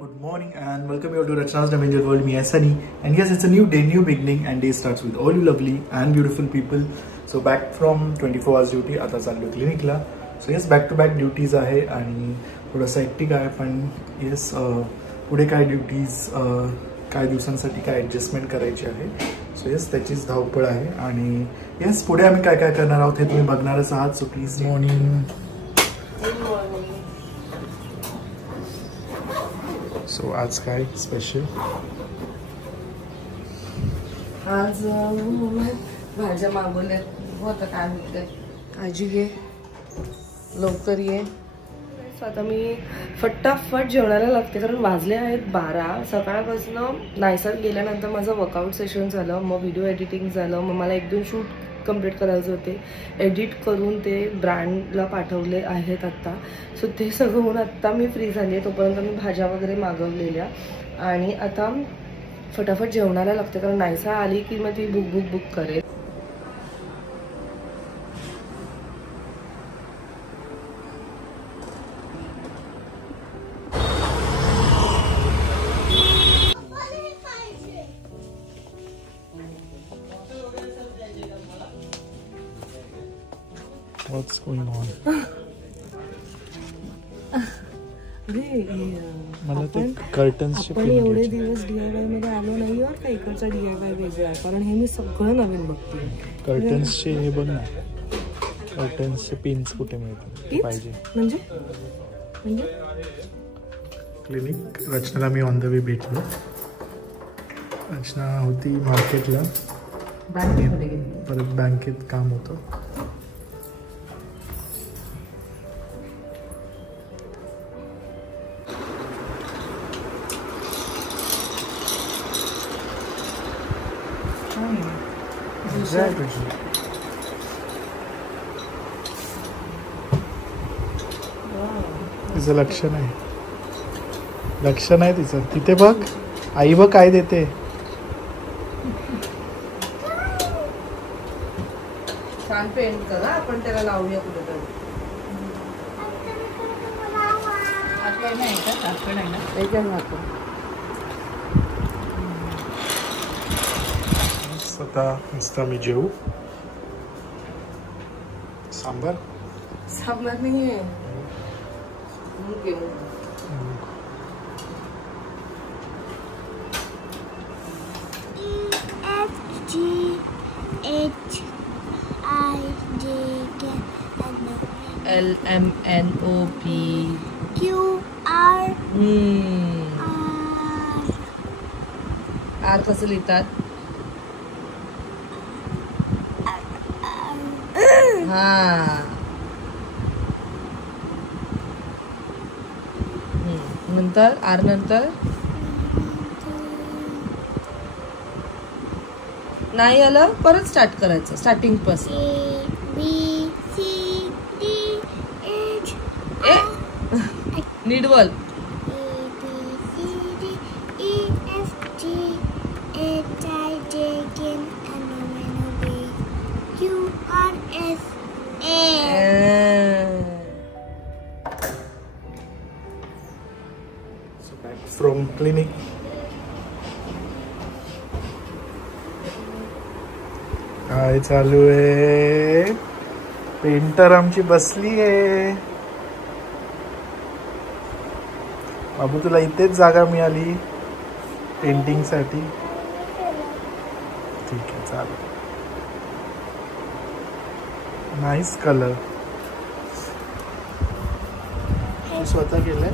good morning and welcome you to Rachna's Dimension World. Me as Sunny, and yes, it's a new day, new beginning, and day starts with all you lovely and beautiful people. So back from 24 hours duty, आता चाललो क्लिनिकला. So yes, back to back duties आहे आणि थोडंसं hectic आहे, पण yes पुढे काय duties काय दिवसांसाठी काय ॲडजस्टमेंट करायची आहे. सो येस त्याचीच धावपळ आहे आणि येस पुढे आम्ही काय काय करणार आहोत हे तुम्ही बघणारच आहात. So please morning. सो आज काय स्पेशल? आज भाज्या मागवल्या होतं, काय म्हणते काळजी घे, लवकर ये. आता मी फटाफट जेवणाला लागते कारण वाजले आहेत 12. सकाळपासून नायसात गेल्यानंतर माझं वर्कआउट सेशन झालं, मग व्हिडिओ एडिटिंग झालं, मग मला 1-2 शूट कंप्लीट करायचे होते. एडिट करून ते ब्रँडला पाठवले आहेत आत्ता. सो ते सगळं होऊन आत्ता मी फ्री झाली आहे. तोपर्यंत मी भाज्या वगैरे मागवलेल्या आणि आता फटाफट जेवणाला लागते कारण नायसा आली की मग ती बुक करेल. What's going on? मला ते कर्टन्सचे आपण एवढे दिवस DIY मध्ये आलो नाही का, इकडचा DIY वेगळा आहे कारण हे मी सगळं नवीन बघते. कर्टन्सचे हे बघ ना, कर्टन्सचे पिन्स कुठे मिळतात पाहिजे म्हणजे क्लिनिक. रचनाला मी ऑन द वे भेटलो. रचना होती मार्केटला, परत बँकेत काम होतं. तिचं लक्ष नाही, लक्ष नाही तिचं. तिथे बघ आई बघ काय देते. छान पेंट करा, आपण त्याला लावूया कुठेतरी. आता मस्त मी जेवू. सांबार नाहीये घेऊ. LMNOP QR R कसं लिहितात? नंतर R नंतर नाही आलं परत स्टार्ट करायचं स्टार्टिंग पासून. नीडवल फ्रॉम क्लिनिक. काय चालू आहे? पेंटर आमची बसली आहे. बाबू तुला इथेच जागा मिळाली पेंटिंग साठी? ठीक आहे चालेल. Nice colour. तू स्वतः केलंय?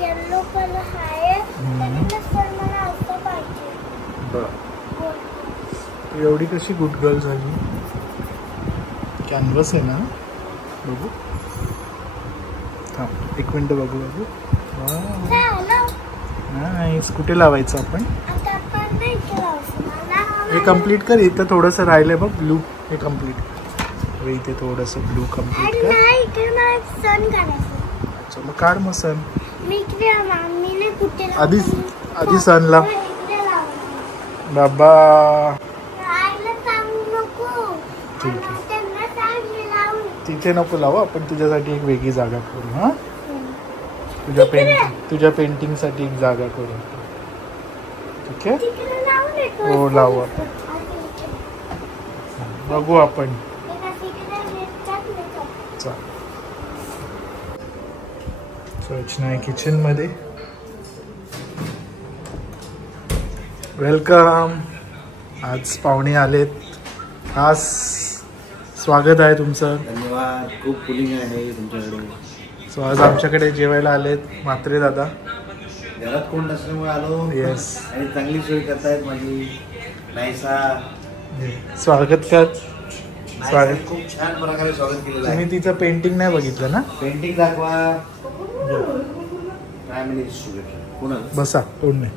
येलो कलर आहे, एवढी कशी गुड गर्ल झाली? कॅनव्हस आहे ना? बघू थांब 1 मिनिट बघू. नाईस. कुठे लावायचं आपण? हे कम्प्लीट कर. इथं थोडंसं राहिलंय बघ ब्लू, हे कम्प्लीट कर. इथे थोडंसं ब्लू कम्प्लीट कर. अच्छा मग काढ मग सन. आधी सन लाव बाबा. ठीक आहे तिथे नको लावू, आपण तुझ्यासाठी एक वेगळी जागा करू. हां तुझ्या पेंटिंग साठी एक जागा करू. ठीक आहे. हो लावू आपण. बघू आपण. रचना आहे किचन मध्ये. वेलकम. आज पाहुणे आलेत. खास स्वागत आहे तुमचं. धन्यवाद. खूप कुलिंग आहे तुमच्याकडे. सो आज आमच्याकडे जेवायला आलेत म्हात्रे दादा. घरात कोण नसल्यामुळे आलो. येस. आणि चांगली सोय करतायत माझी. नाहीसा स्वागत कर. स्वागत. खूप छान प्रकारे स्वागत केलेलं आहे. तुम्ही तिचं पेंटिंग नाही बघितलं ना. पेंटिंग दाखवा. प्रायमरी स्टुडंट कोण बसा. कोण नाही.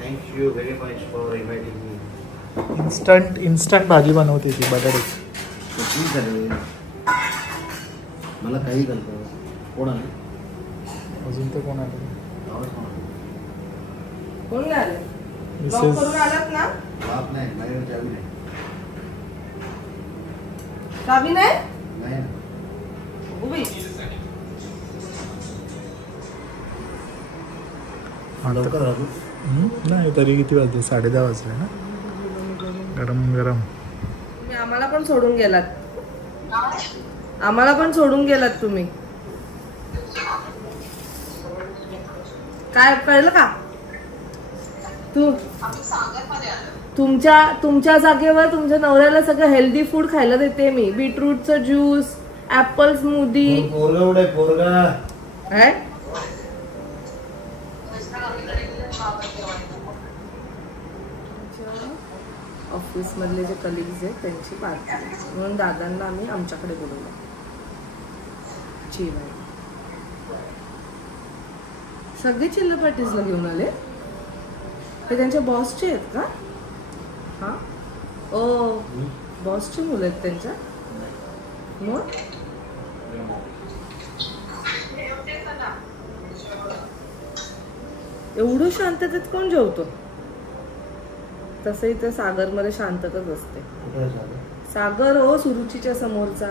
Thank you very much for inviting me. Instant भाजी बनवते ती बटाट्याची. कसली झाली मला काही कळतं. कोण आले अजून तर कोण आलं. कोण आले. मिसेस. आलात ना. बाप नाही माझ्याकडे चावी नाही. चावी नाही. नाही ना. लवकर राहतो. नाही तरी किती वाजले. 10:30 वाजले ना. गरम गरम. तुम्ही आम्हाला पण सोडून गेलात. आम्हाला पण सोडून गेलात तुम्ही. काय कळलं का. तुमच्या जागेवर तुमच्या नवऱ्याला सगळं हेल्दी फूड खायला देते मी. बीटरूटचं ज्यूस, ऍपल स्मूदी. पोरगा पोरगा काय ऑफिस मधले जे कलिग्स आहेत त्यांची पार्टी म्हणून दादांना आम्ही आमच्याकडे बोलवलं जेवायला. सगळे चिल्ल पार्टीजला घेऊन आले. ते त्यांच्या बॉसचे आहेत का. हा ओ बॉसची मुलं आहेत त्यांच्या. मग एवढं शांततेत कोण जेवतो. तसंही तर सागरमध्ये शांतताच असते. सागर हो सुरुचीच्या समोरचा.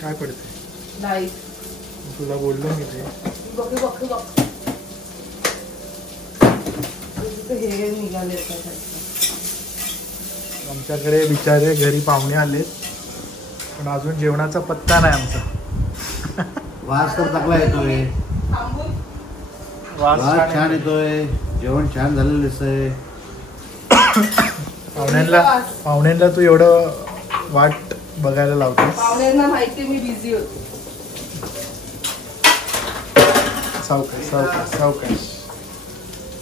काय पडते. लाईट. तुला बोललो मी ते. हे निघाले. आमच्याकडे बिचारे घरी पाहुणे आले पण अजून जेवणाचा पत्ता नाही आमचा. वास तर चांगला येतोय. वास छान येतोय. जेवण छान झालेलं दिसतंय. पाहुण्यांना तू एवढं वाट बघायला लावतोस. पाहुण्यांना माहिती मी बिझी होते. सावकाश.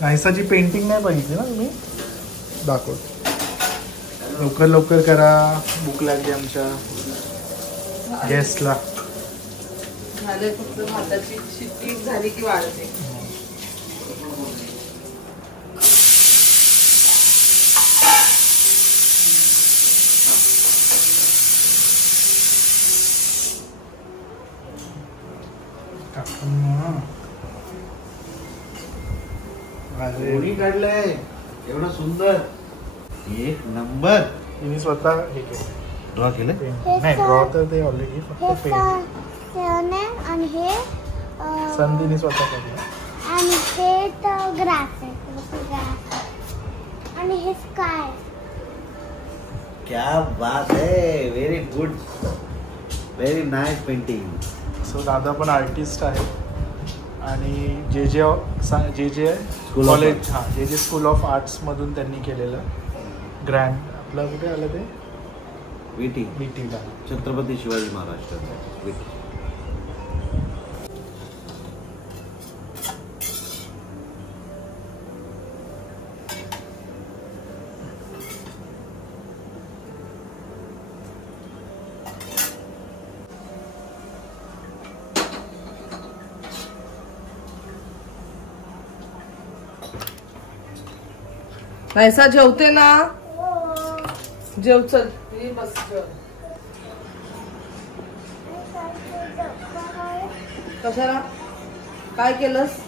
नाहीसाची पेंटिंग नाही बघितली ना तुम्ही. दाखवतो. लवकर करा. भूक लागली आमच्या गेस्टला. झाले फक्त भाताची शिट्टी झाली की वाढते. कोणी काढलंय एवढं सुंदर. एक नंबर. तिने स्वतः हे केलं. ड्रॉ केलं. नाही ड्रॉ तर ते ऑलरेडी फक्त आणि हे संधीने स्वतः केलं. आणि हे तर ग्रास आहे. आणि हे स्काय. क्या बात है. Very good. Very nice painting. So दादा पण आर्टिस्ट आहे आणि जे जे कॉलेज जे स्कूल ऑफ आर्ट्समधून त्यांनी केलेलं ग्रँड. आपलं कुठे आलं ते विटीला छत्रपती शिवाजी महाराज विटी. नाहीसा जेवते ना, जेव चल. बस कशाला काय केलंस?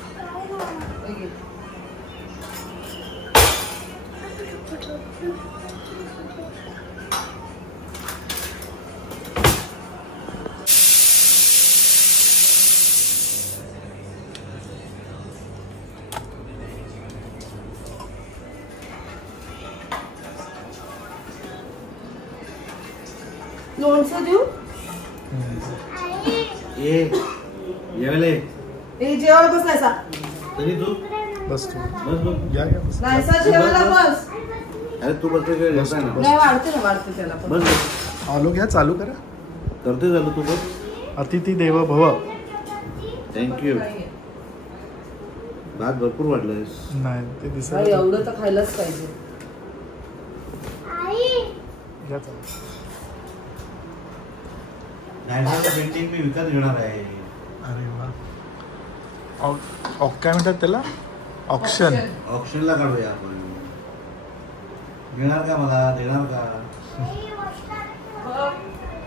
लोणचं देऊ? जेवायला बस. नाहीसा बस तू नाहीसा जेवायला बस. अरे तू बस. नाही वाढते त्याला पण. आलो घ्या, चालू करा. करते झालं तू बस. अतिथी देव भव. थँक्यू. भात भरपूर वाढलंय. नाही ते दिसत एवढं तर खायलाच पाहिजे. पेंटिंग मी विकत घेणार आहे. अरे वा. काय म्हणतात त्याला? ऑक्शनला काढूया आपण. घेणार का? मला देणार का?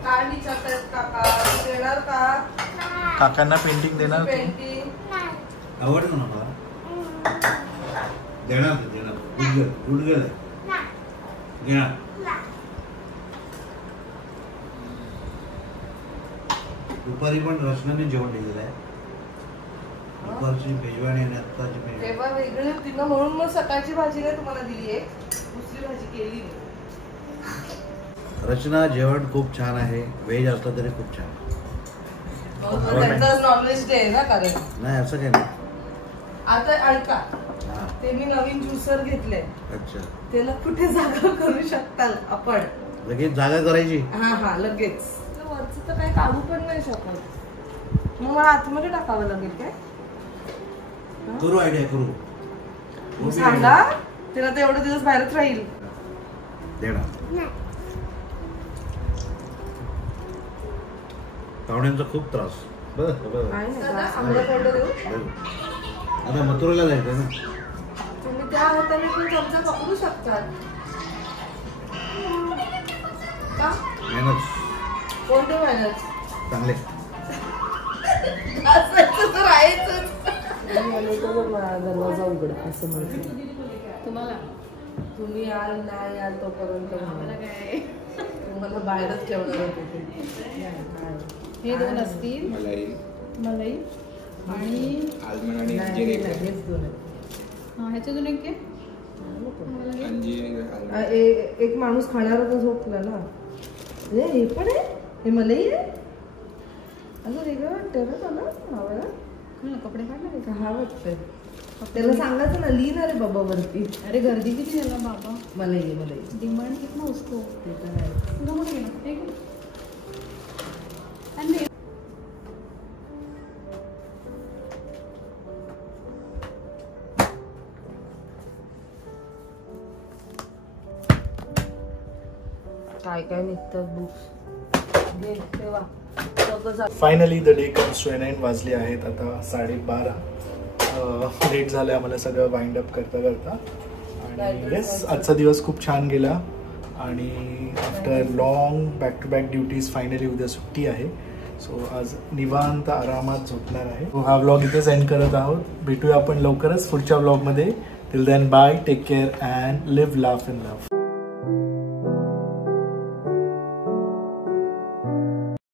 काय विचारतायत काका? देणार का? काकांना पेंटिंग देणार? आवडतं ना मला. देणार. गुड गर्ल घेणार. दुपारी पण रचनाने जेवण दिलेलं आहे. दुपारची मेजवानी आणि आत्ताची मेजवानी तेव्हा वेगळी होती ना, म्हणून मग सकाळची भाजी नाही तुम्हाला दिली आहे, दुसरी भाजी केली. रचना जेवण खूप छान आहे. व्हेज असलं तरी खूप छान. नॉनव्हेज डे आहे ना, कारण नाही असं काही नाही. आता ऐका, ते मी नवीन ज्युसर घेतलंय. अच्छा. त्याला कुठे जागा करू शकताल आपण? लगेच जागा करायची? हा लगेच. वरचं तर काही काढू पण नाही शकत. मग मला आतमध्ये टाकावं लागेल काय? करू, आयडिया करू. सांगा तिला. तर एवढे दिवस बाहेरच राहील. देणार. पाहुण्यांचा खूप त्रास. आता मथुरेला जायचं ना. तुम्ही त्या हाताने पण चमचा पकडू शकतात का? मेहनत. कोणते मेहनत? चांगले. दरवाजा उघडा असं म्हणतो तुम्हाला. तुम्ही याल नाही याल तोपर्यंत तुम्हाला बाहेरच ठेवणार होते. हे दोन असतील. मलाई आणि हेच दोन आहेत. हां, ह्याचे दोन एक एक माणूस खाणार तर झोपला ना. हे पण आहे. हे मलाई आहे. अगं वेगळं वाटतं ना त्याला हवाला. कपडे काढणार आहे का? हा वाटतंय. त्याला सांगायचं ना, लिहिणार आहे बाबा वरती. अरे गर्दी किती झाला बाबा. मलाई डिमांड कितना उसको. ते तर आहे. काय काय निघतात books. Finally the day comes to an end. वाजले आहेत आता 12:30. लेट झालं आम्हाला सगळं वाइंड अप करता. आणि येस, आजचा दिवस खूप छान गेला. आणि after long back to back duties finally उद्या सुट्टी आहे. सो आज निवांत आरामात झोपणार आहे. हा व्लॉग इथेच एंड करत आहोत. भेटूया आपण लवकरच पुढच्या व्लॉगमध्ये. Till then bye, take care and live, laugh and love.